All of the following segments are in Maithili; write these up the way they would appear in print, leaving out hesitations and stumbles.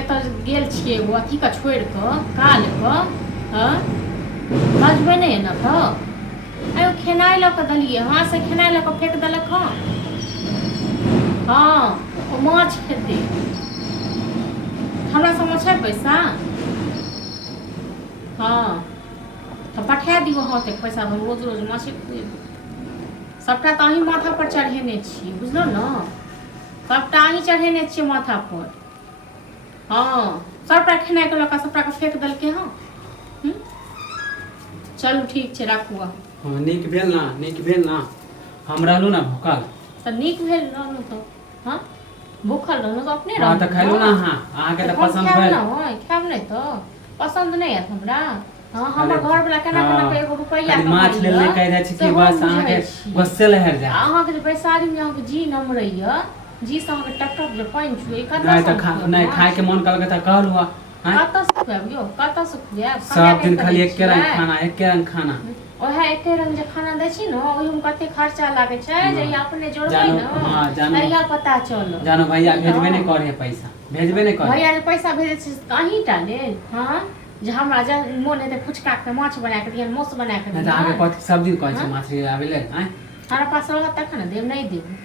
एतऽ गेल छियै वो अथी का छोड़ कऽ काल कऽ बजबै नहीं ना तो आयो खेनाइ लऽ कऽ देलियै हाँ से खेनाइ लऽ कऽ फेंक देलक हाँ ओ माछ खेतै हमरा सबमे छै पैसा हाँ तो पठा दियो हाँ तक पैसा हम रोज रोज माछे खुएबै सबटा तो अहीं माथा पर चढ़ेने छियै बुझलो ना सबटा अहीं चढ़ेने छियै माथा पर हाँ सबटा खेनाइ के लऽ कऽ सबटा के फेंक देलकै हाँ चलू ठीक छै राखू हाँ नीक भेल ना हम रहलू ना भूखल तो नीक भेल रहलू तो हाँ भूखल रहलू तो अपने हाँ तो खाइलू ना हाँ अहाँ के तो पसंद भेल खाएब नहीं तो पसंद नहीं है हमरा हाँ हमर घर वाला केना के एगो रुपैया माछ ले ले कह जाय छी कि बस अहाँ के गुस्से लहर जाय अहाँ के बैसारी में अहाँ के जी नमरैया जी से अहाँ के टक जे पाइन छुए नहीं तो नहीं खाए के मन करल त कहलु कतऽ से खुआब यो कतऽ से खुआब सब दिन खाली एक रंग खाना ओहे एके रंग जे खाना दै छी न ओहि में कते खर्चा लागे छै जे अपने जोड़बै न तहिया पता चल जानो भैया भेजबे नहीं करे पैसा भेजबे नहीं करे भैया जे पैसा भेजे छी अहीं टा ले हां जे हमरा जे मोन हेते फुचका के माछ बना के दियन मोस बना के दियन आगे कथि सब दिन कहै छै माछ आबे ले हमरा पास रहत तखन देब नहीं देब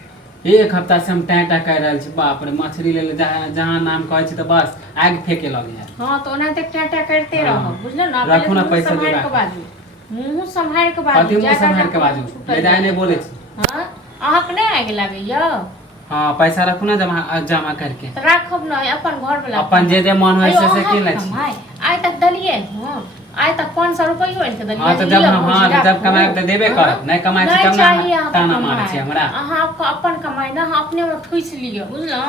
एक हफ्ता से हम टाटा कह रहल छी बाप रे मछली ले जहां नाम कहै छी त बस आग फेके लगे है हां तो ओना तक टाटा करते रहो बुझलो ना रखू ना पैसा दे के बाजू मुंह संभाल के बाजू कथि मुंह संभाल के बाजू ले जाय नहीं बोले छी हां अहाँ के नहीं आगे लागे यो हां पैसा रखू ना जमा करके त राखब ना अपन घर वाला अपन जे मन होय से के ले छी आइ तक दलिए हां आइ तक 500 रुपया इनके दलिए हां तो जब कमाए त देबे कर नहीं कमाए छी तब ना ताना मार छी हमरा अहाँ अपन कमाई ना अपने में ठुस लियो बुझलो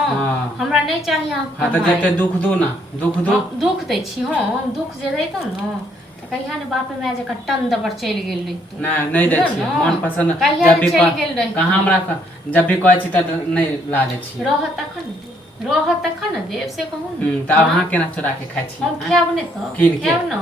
हमरा नहीं चाहिए अहाँ हां तो जते दुख दो ना दुख दै छी हम दुख जे दैतो न कहिया ने बाप माय जे टन दबर चल गेल रही ना नहीं दै छी मन पसंद जब भी चल गेल रही कहां हमरा जब भी कहै छी त नहीं ला दै छी रह तखन देव से कहू त अहाँ केना चोरा के खाइ छी हम खाब ने तो खाब न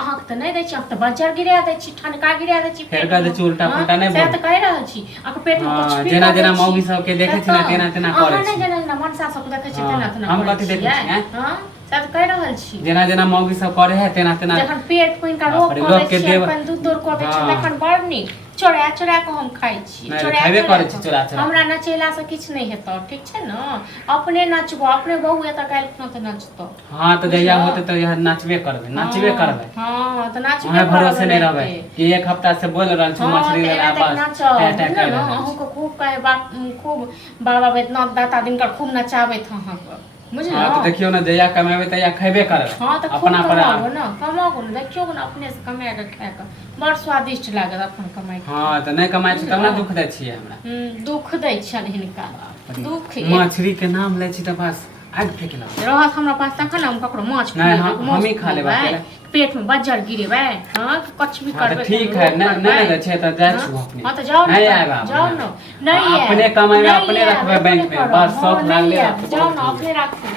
अहाँ त नहीं दै छी हम त बजर गिरा दै छी ठनका गिरा दै छी फेर कह दै छी उल्टा पुल्टा नहीं बोल से त कह रहल छी अक पेट में कुछ भी जेना मौगी सब के देखे छी ना तेना करे छी जेना मनसा सब देखे छी तेना हम कथि देखे छी हां सब कह रहल छी जेना मौगी सब करे है तेना जखन पेट पुइन का रोक के छी अपन दूध दूर को दै छी तखन बड़ नीक चोरा के हम खाइ छी खाइबे करे छी चोरा हमरा नचेला से किछ नहीं हेतौ ठीक छै न अपने नचबो अपने बहू एत काल खुना त नचतो हां त जहिया होते त यह नचबे करबे हां त नचबे हमें भरोसे नहीं रहबे कि एक हफ्ता से बोल रहल छी मछली ले बस अहू को खूब कहे बाप खूब बाबा वैद्यनाथ दाता दिन का खूब नचाबे थ अहाँ को बुझलो हां तो देखियो ना जया कमाबे तया खैबे करबे हां त अपना पर कमाओ न देखियो न अपने से कमा के खाए के बड़ स्वादिष्ट लागत अपन कमाई हां त नहीं कमाई छी तब ना दुख दै छी हमरा दुख दै छन हिनका दुख मछली के नाम ले छी त बस आग फेकला रहत हमरा पास तखन हम ककरो माछ नहीं हम ही खा लेबे पेट में बज्जर गिरेबे हां कुछ भी करबे ठीक है नहीं दै छै त जाय छु अपने हां त जाओ नहीं आएगा जाओ न नहीं अपने कमाई में अपने रखबे बैंक में बस शौक लागले जाओ न अपने रखो